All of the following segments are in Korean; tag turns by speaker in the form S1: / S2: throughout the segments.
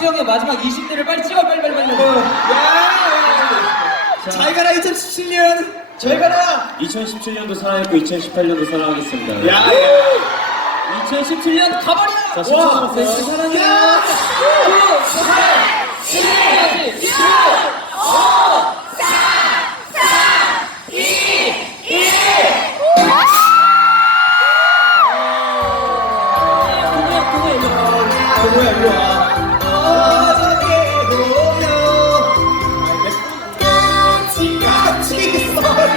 S1: 지규의 마지막 20대를 빨리 찍어 빨리 빨리 빨리 야!
S2: 자, 잘 가라 2017년 네. 잘 가라
S3: 2017년도 사랑했고 2018년도 사랑하겠습니다
S1: 2017년 가버리라
S3: 자 시청자분들
S4: 사랑해요
S3: Yeah.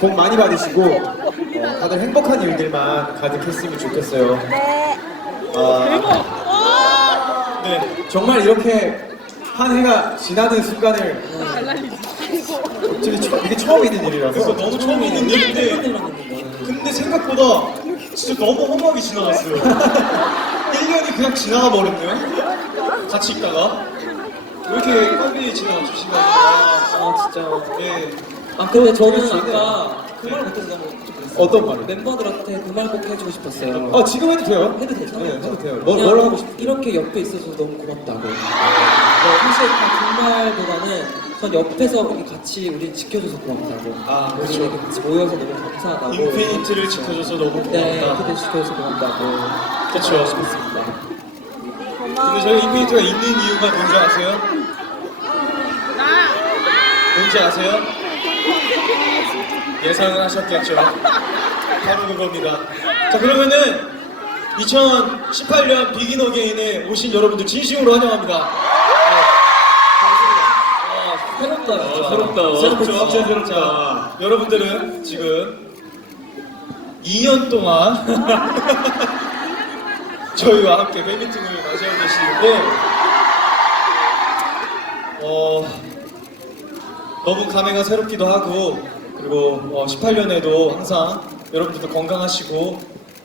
S3: 복 많이 받으시고 다들 행복한 일들만 가득했으면 좋겠어요. 네.
S1: 어, 아...
S3: 네. 정말 이렇게 한 해가 지나는 순간을 달라지. 어... 이게 처음 있는 일이라서.
S2: 너무 처음 있는 일인데. 근데, 근데 생각보다 진짜 너무 험하게 지나갔어요. 1년이 그냥 지나가 버렸네요. 같이 있다가. 왜 이렇게 빨리 지나가 주신가
S1: 진짜. 네. 아 근데 뭐, 저는 모르겠어요, 아까 네. 그 말을 못해서 너무 그랬어 어떤 멤버들한테 그 말을? 멤버들한테 그 말 꼭 해주고 싶었어요
S3: 아 지금 해도 돼요? 해도 되요 네, 해도 돼요
S1: 뭐, 뭘 하고 싶 이렇게 옆에 있어서 너무 고맙다고 뭐 아, 네. 사실 그 말보다는 전 옆에서 같이 우리 지켜줘서 고맙다고 아 그렇죠 같이 모여서 너무 감사하다고
S2: 인피니티를 지켜줘서 너무 고맙다 게 네,
S1: 그때 지켜줘서 고맙다고
S2: 그렇죠 고맙습니다 근데 저희 인피니티가 있는 이유가 뭔지 아세요? 아! 뭔지 아세요? 예상을 하셨겠죠. 바로 그겁니다. 자, 그러면은 2018년 비긴 어게인에 오신 여러분들 진심으로 환영합니다. 아,
S1: 아, 새롭다. 네.
S3: 아, 새롭다. 어.
S2: 새롭죠. 아, 진짜 새롭다. 아, 진짜. 여러분들은 지금 2년 동안 저희와 함께 배민팅을 마이하고 계시는데, 어, 너무 감회가 새롭기도 하고, 그리고 어, 18년에도 항상 여러분들도 건강하시고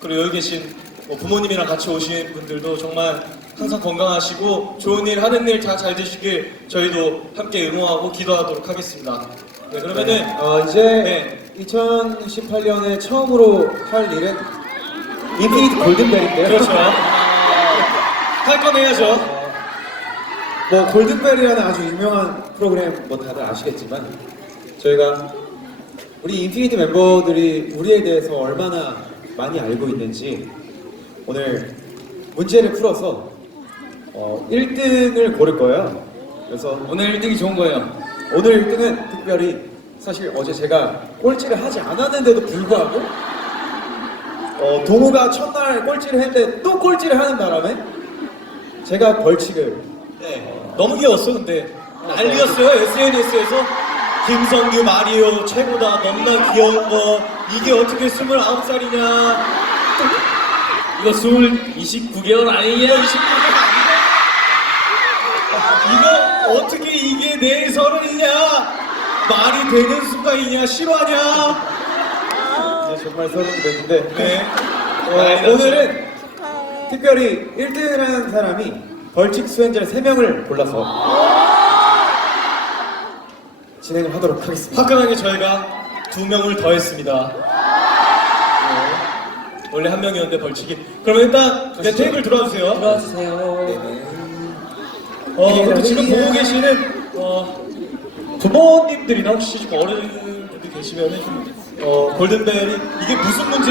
S2: 그리고 여기 계신 뭐 부모님이랑 같이 오신 분들도 정말 항상 건강하시고 좋은 일 하는 일 다 잘 되시길 저희도 함께 응원하고 기도하도록 하겠습니다. 네, 그러면 네.
S3: 어, 이제 네. 2018년에 처음으로 할 일은 인피니트 골든벨인데요.
S2: 그렇죠. 할 거내야죠뭐
S3: 아, 어, 골든벨이라는 아주 유명한 프로그램 뭐 다들 아시겠지만 저희가 우리 인피니트 멤버들이 우리에 대해서 얼마나 많이 알고 있는지 오늘 문제를 풀어서 어, 1등을 고를 거예요. 그래서 오늘 1등이 좋은 거예요. 오늘 1등은 특별히 사실 어제 제가 꼴찌를 하지 않았는데도 불구하고 어, 동우가 첫날 꼴찌를 했는데 또 꼴찌를 하는 바람에 제가 벌칙을 네.
S2: 어. 너무 귀여웠어 근데 알렸어요 SNS에서 김성규 마리오 최고다 너무나 귀여운 거 이게 어떻게 스물 아홉 살이냐
S1: 이거 스물 이십구 개월아니냐요 29개월
S2: 아니야. 이거 어떻게 이게 내 서른이냐 말이 되는 순간이냐 싫어하냐
S3: 정말 서른이 됐는데 네. 어, 아, 오늘은 좋지. 특별히 1등을 한 사람이 벌칙 수행자 세명을 골라서 진행 하도록 하겠습니다.
S2: 화끈하게 저희가 두 명을 더했습니다. 네. 원래 한 명이었는데 벌칙이. 그럼 일단 어, 테이블 네, 테이블 들어주세요 네. 네. 어, 네, 네. 지금 네. 보고 계시는 어, 모님들이나 혹시 좀 어른 어린... 분들 네. 계시면은 네. 어, 골든벨이 네. 이게 무슨 문제?